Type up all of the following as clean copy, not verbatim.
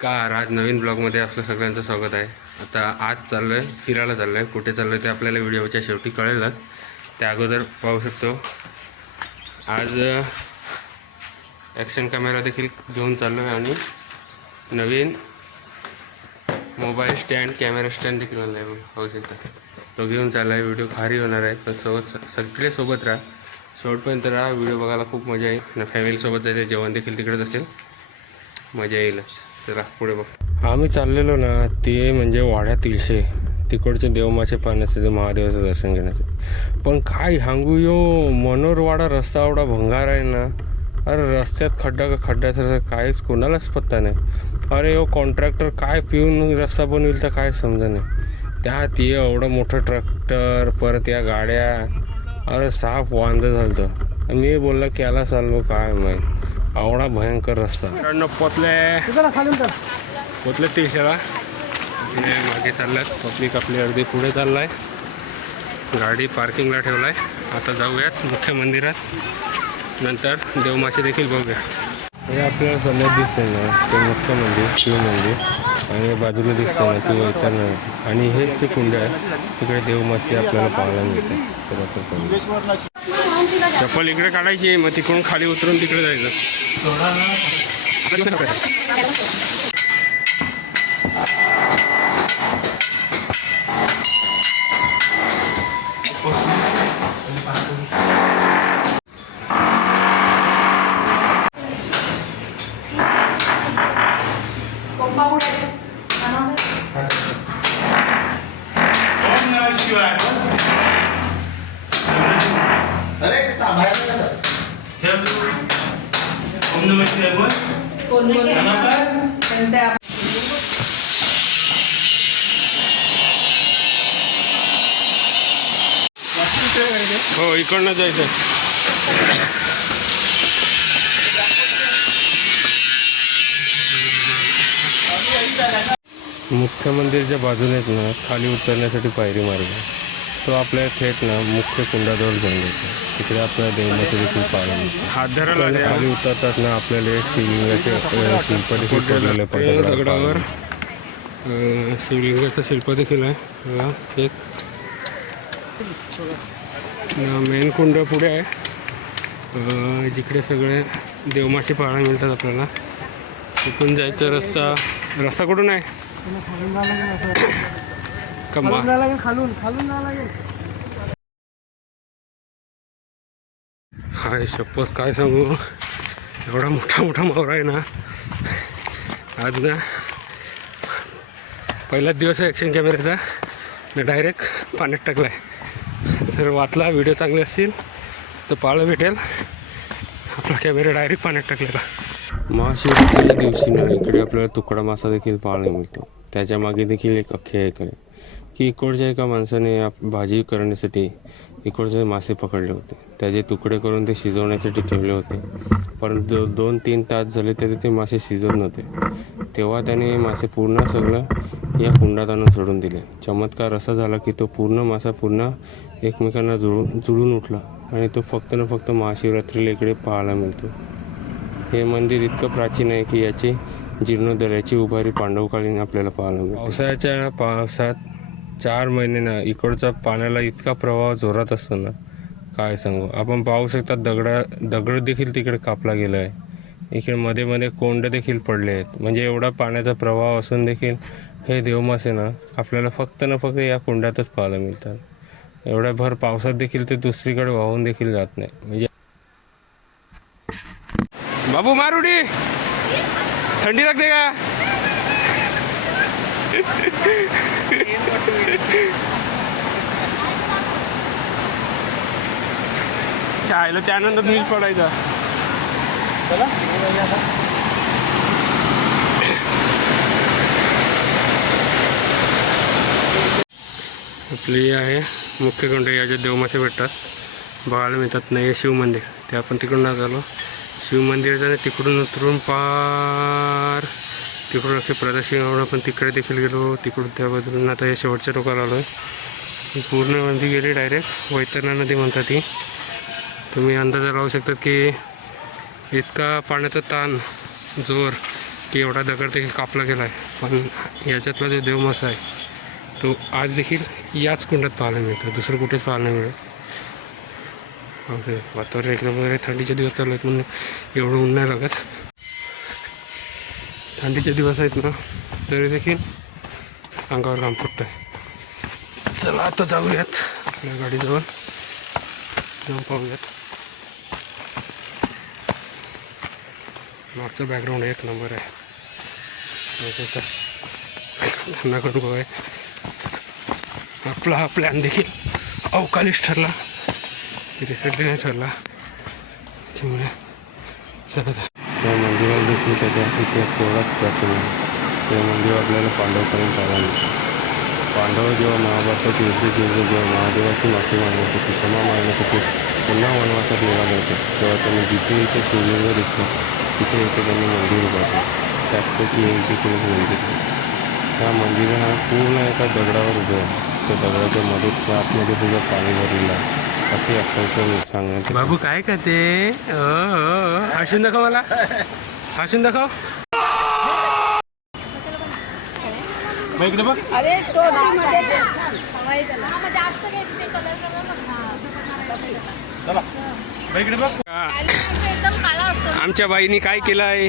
Car आज नवीन ब्लॉगमध्ये आपलं सगळ्यांचं स्वागत आहे. आता आज चाललो आहे फिरायला, चाललो आहे. कुठे चाललो आहे ते आपल्याला व्हिडिओच्या शेवटी कळेलच. त्या अगोदर पाहू शकतो आज ॲक्शन कॅमेरा देखील घेऊन चाललो आहे आणि नवीन मोबाईल स्टँड, कॅमेरा स्टँड देखील आणला आहे. पाहू शकता तो घेऊन चालला आहे. व्हिडिओ भारी होणार आहे, पण सगळे सोबत राहा, शेवटपर्यंत राहा. व्हिडिओ बघायला खूप मजा येईल. ना फॅमिलीसोबत जायचं, जेवण देखील तिकडेच असेल, मजा येईलच. चला पुढे बघ. आम्ही चाललेलो ना ते म्हणजे वाड्या तिलशे, तिकडचे देवमाचे पाण्याचे महादेवाचं दर्शन घेण्याचं. पण काय सांगू यो, मनोरवाडा रस्ता एवढा भंगार आहे ना. अरे रस्त्यात खड्डा का खड्ड्यासारखं काहीच कोणालाच पत्ता नाही. अरे यो कॉन्ट्रॅक्टर काय पिऊन रस्ता बनवेल तर काय समजा नाही. त्यात ये एवढं मोठं ट्रॅक्टर, परत या गाड्या, अरे साफ वांद झालं. मी बोलला त्याला चाललो काय माहीत, एवढा भयंकर रस्ता. पोचले तिलशेला, मागे चालल्यात. पब्लिक आपली अर्धी पुढे चाललाय, गाडी पार्किंगला ठेवलाय. आता जाऊयात मुख्य मंदिरात, नंतर देवमासे देखील बघूया. हे आपल्याला समोर दिसतंय ना ते मुख्य मंदिर, शिव मंदिर, आणि बाजूला दिसतंय ना ते वैतरणा, आणि हेच ते कुंड आहे. तिकडे देवमासे आपल्याला पाहायला मिळते. चप्पल इकडे काढायची, मग तिकडून खाली उतरून तिकडे जायचं. हो इकडनं जायचं. मुख्य मंदिरच्या बाजूने आहेत ना खाली उतरण्यासाठी पायरी मार्ग, तो आपल्या थेट ना मुख्य कुंडाजवळ घेऊन जातो. तिकडे आपल्याला देवमाचे देखील पाहायला मिळते. खाली उतरतात ना आपल्याला एक शिवलिंगाचे शिल्प देखील ठेवलेले पाहिजे. दगडावर शिवलिंगाचं शिल्प देखील आहे. एक मेन कुंड पुढे आहे, जिकडे सगळे देवमासे पाहायला मिळतात आपल्याला. तिथून जायचं रस्ता कुठून आहे? हाय शपथ काय सांगू, एवढा मोठा मावरा आहे ना. आज ना पहिलाच दिवस आहे ॲक्शन कॅमेऱ्याचा, ना डायरेक्ट पाण्यात टाकला आहे. तर वाचला व्हिडिओ चांगले असतील तर पाहायला भेटेल. आपला कॅमेरा डायरेक्ट पाण्यात टाकलेला. महाशिवरात्रीच्या दिवशी ना इकडे आपल्याला तुकडा मासा देखील पाहायला मिळतो. त्याच्या मागे देखील एक आख्यायिका आहे की इकडच्या एका माणसाने भाजी करण्यासाठी इकडचे मासे पकडले होते. त्याचे तुकडे करून ते शिजवण्यासाठी ठेवले होते, परंतु 2-3 तास झाले तरी ते मासे शिजत नव्हते. तेव्हा त्याने मासे पूर्ण सगळं या कुंडात आणून सोडून दिले. चमत्कार असा झाला की तो पूर्ण मासा पुन्हा एकमेकांना जुळून उठला, आणि तो फक्त ना फक्त महाशिवरात्रीला इकडे पाहायला मिळतो. हे मंदिर इतकं प्राचीन आहे की याची जीर्णोद्धार, याची उभारी पांडवकालीन आपल्याला पाहायला मिळते. पावसात 4 महिने ना इकडचा पाण्याला इतका प्रवाह जोरात असतो ना काय सांगू. आपण पाहू शकता दगड देखील तिकडे कापला गेला आहे. इकडे मध्ये कोंड देखील पडले आहेत. म्हणजे एवढा पाण्याचा प्रवाह असून देखील हे देवमासे ना आपल्याला फक्त ना फक्त या कुंडातच पाहायला मिळतात. एवढ्या भर पावसात देखील ते दुसरीकडे वाहून देखील जात नाही. म्हणजे बाबू मारुडी, थंडी लागते का? चायला त्यानंतर मीच पडायचा. आपली आहे मुख्य कुंड, याचे देवमासे भेटतात, बघायला मिळतात. नाही शिव मंदिर, ते आपण तिकडून आलो. शिव मंदिरचं तिकडून उतरून पार तिकडून अख्खे प्रदक्षिणा, पण तिकडे देखील गेलो. तिकडून त्या बाजूला आता या शेवटच्या टोकाला आलो आहे. पूर्ण नदी गेली डायरेक्ट वैतरणा नदी म्हणतात ती. तुम्ही अंदाजा लावू शकतात की इतका पाण्याचा ताण जोर की एवढा दगड देखील कापला गेला आहे. पण याच्यातला जो देवमासा आहे तो आज देखील याच कुंडात पाहायला मिळतो, दुसरं कुठेच पाहायला नाही मिळत. ओके, वातावरण एकदम वगैरे थंडीचे दिवस चालू आहेत म्हणून एवढं ऊन नाही लागत. थंडीचे दिवस आहेत ना तरी देखील अंगावर घाम फुटतं आहे. चला आता जाऊयात आपल्या गाडीजवळ, जाऊन पाहूयात. मागचं बॅकग्राऊंड एक नंबर आहे. नको आहे. आपला हा प्लॅन देखील अवकाळीच ठरला, रिसेंटली नाही ठरला. त्याच्यामुळे चला त्या मंदिरात देखील त्याचा इतिहास तेवढाच प्राचीन आहे. ते मंदिर आपल्याला पांडवपर्यंत आला नाही. पांडव जेव्हा महाभारताचे युद्ध जिंकले, जेव्हा महादेवाची माफी मागण्यासाठी, क्षमा मागण्यासाठी पुन्हा वनवासात निघाले होते, तेव्हा त्यांनी जिथे इथे शिवलिंग दिसलं तिथे इथे त्यांनी मंदिर उभारलं. त्यापैकी एक देखील मंदिर. त्या मंदिराला पूर्ण एका दगडावर उभं आहे. त्या दगडाच्या मध्येच आतमध्ये तुझं पाणी भरलेलं आहे असे अक्षरशः सांगण्यात. बाबू काय करते? हसून दाखव, मला हसून दाखव. अरे तो आमच्या बाईनी काय केलं आहे?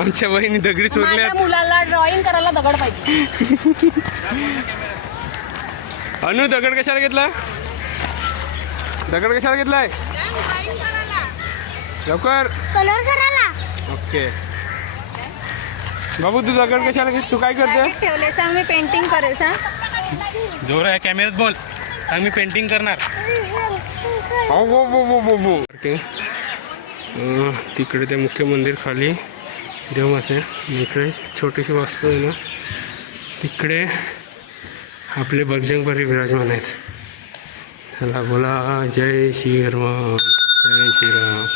आमच्या बाईनी दगडी चोरल्या. मुलाला ड्रॉइंग करायला दगड पाहिजे. अनु दगड कशाला घेतला? दगड कशाला घेतलाय? लवकर कलर करायला. ओके बाबू, तू दगड कशाला घेत? तू काय करते? ठेवले सांग, मी पेंटिंग करेल सांग. जोर आहे कॅमेऱ्यात बोल. सांग मी पेंटिंग करणार. तिकडे ते मुख्य मंदिर खाली देवमासा आहे. इकडे छोटीशी वास्तू आहे ना, तिकडे आपले बजरंगबली विराजमान आहेत. त्याला बोला जय श्रीराम, जय श्रीराम,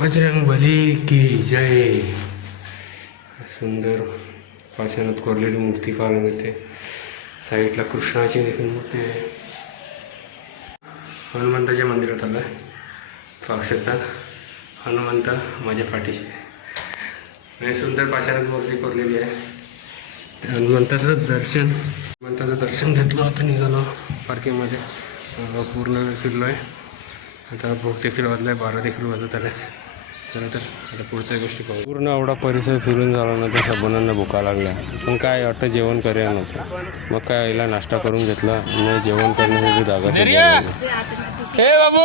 बजरंगबली की जय. सुंदर पाषाणात कोरलेली मूर्ती पाहायला मिळते. साईडला कृष्णाची देखील मूर्ती आहे. हनुमंताच्या मंदिरात आलं आहे. पाहू शकतात हनुमंत माझ्या पाठीशी आहे. सुंदर पाषाणात मूर्ती कोरलेली आहे. हनुमंताचं दर्शन घेतलं. आता निघालो पार्किंगमध्ये. पूर्ण वेळ फिरलो आहे. आता भूक देखील वाजला आहे, 12 देखील वाजत आले. चला तर आता पुढच्या गोष्टी पाहू. पूर्ण एवढा परिसर फिरून झाला ना त्या सबनांना भुका लागल्या. पण काय वाटतं जेवण करूया नव्हतं. मग काय आईला नाश्ता करून घेतला. मग जेवण करण्यासाठी जागा हे बाबू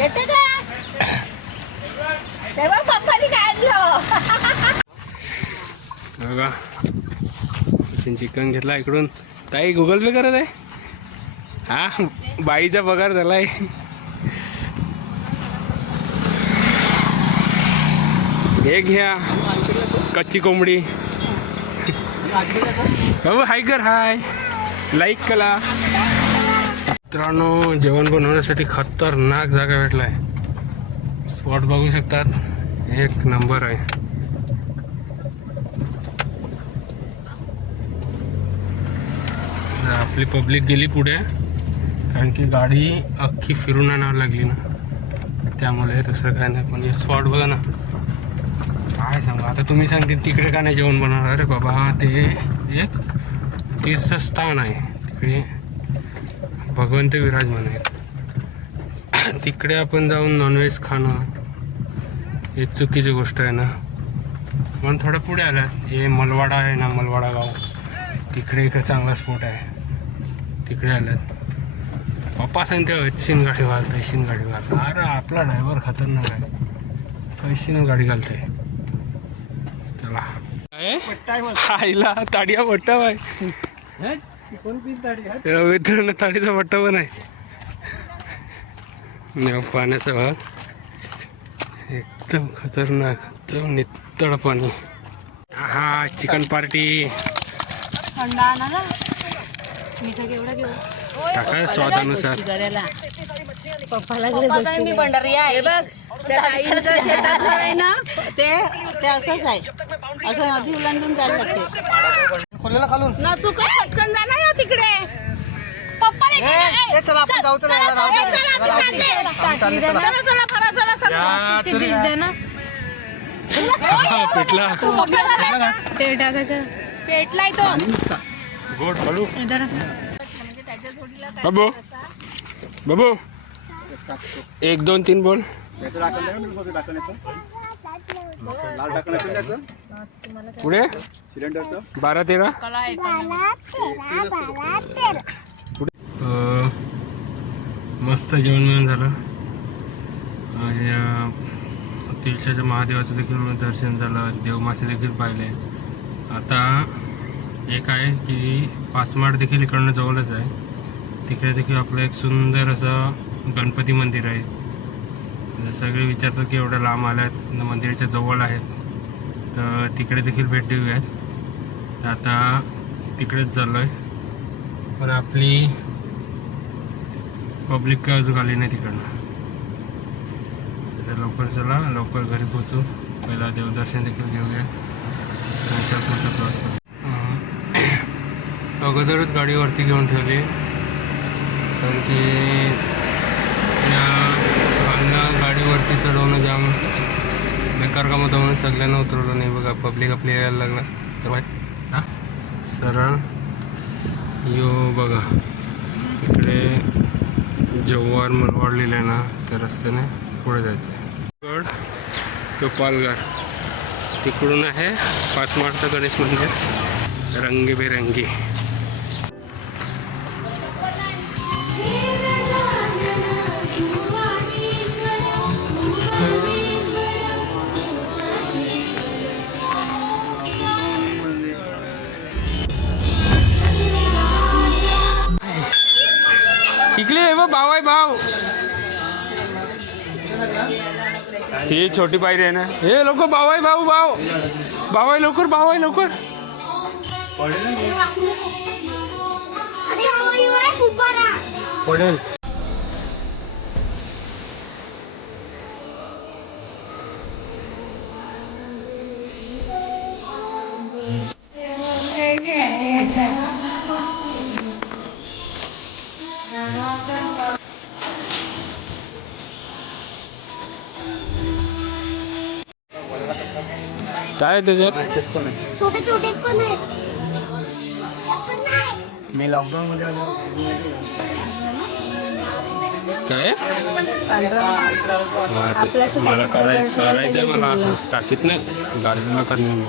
येते का? तेव्हा पप्पानी काढलं. बघा चिकन घेतला इकडून. ताई गुगल पे करत आहे. हा बाईचा पगार झालाय. हे घ्या कच्ची कोंबडी. बाबू हाय कर, हाय लाईक करा. मित्रांनो जेवण बनवण्यासाठी खतरनाक जागा भेटलाय. स्पॉट बघू शकतात, एक नंबर आहे. आपली पब्लिक गेली पुढे, कारण की गाडी अख्खी फिरून आणावं लागली ना, त्यामुळे तसं काय नाही. पण हे स्पॉट बघा ना, काय सांगू आता. तुम्ही सांगते तिकडे का नाही जेवण बनवणार? अरे बाबा ते एक तीर्थस्थान स्थान आहे. तिकडे भगवंत विराजमान आहेत. तिकडे आपण जाऊन नॉनव्हेज खाणं हे चुकीची गोष्ट आहे ना. म्हणून थोडं पुढे आलात. हे मलवाडा आहे ना, मलवाडा गाव, तिकडे चांगला स्पॉट आहे. तिकडे आलात. पप्पा सांगते शिन गाडी घालताय, शिन गाडी घालता. अरे आपला ड्रायव्हर खतरनाक आहे, पैशीनं गाडी घालताय. चला आईला ताडिया मोठा आहे. मित्रांनो ताडीचा पट्टा पण आहे. पाण्याचा भाग एकदम खतरनाक, एकदम नितळ पाणी. हा चिकन पार्टी. टाका स्वादानुसार. पप्पाला मी भंडारी आहे बघ. त्या आईचं शेतात घर आहे ना, ते असंच आहे. असं नदी उलांडून जायला लागते. खोल्याला खालून ना चुका पटकन जाणार ना तिकडे. पप्पाला चला चला फरा चला सगळं डिश दे ना पेटला तेल टाकायचं पेटलाय तो गोड हळू इधर बाबू बाबू 1 2 3 बोल. पुढे 12 13 मस्त जेवण झालं. तिळशाच्या महादेवाचं देखील दर्शन झालं, देवमासे देखील पाहिले. आता एक आहे की पाचमाड देखील इकडनं जवळच आहे, तिकडे देखील आपलं एक सुंदर असं गणपती मंदिर आहे. सगळे विचारतात की एवढ्या लांब आल्यात, मंदिराच्या जवळ आहेत, तर तिकडे देखील भेट देऊयात. तर आता तिकडेच चाललो आहे, पण आपली पब्लिक काय अजून आली नाही तिकडनं. तर लवकर चला, लवकर घरी पोचू. पहिला देवदर्शन देखील घेऊया, नंतर पुढचा प्रवास करू. अगोदरच गाडीवरती घेऊन ठेवली, कारण की या खालनं गाडीवरती चढवणं जाम बेकार कामं होतं, म्हणून सगळ्यांना उतरवलं नाही. बघा पब्लिक आपली यायला लागलं. चला हां सरळ यो बघा, इकडे जव्हार मनवाड लिहिलं आहे ना, त्या रस्त्याने पुढे जायचं आहे. गड गोपालगड तिकडून आहे 5 मार्चचं गणेश मंदिर, रंगीबेरंगी. इकडे आहे भाव आहे भाव, ती छोटी पायरी आहे ना. हे लोक भाव आहे भाऊ, भाव भाव आहे, लवकर भाव आहे, लवकर. पडेल. काय त्याच्यात छोटे छोटे पण आहेत. मी लॉकडाऊन मध्ये काय मला करायचं आहे, मला असं टाकीत नाही गाडीला करणे.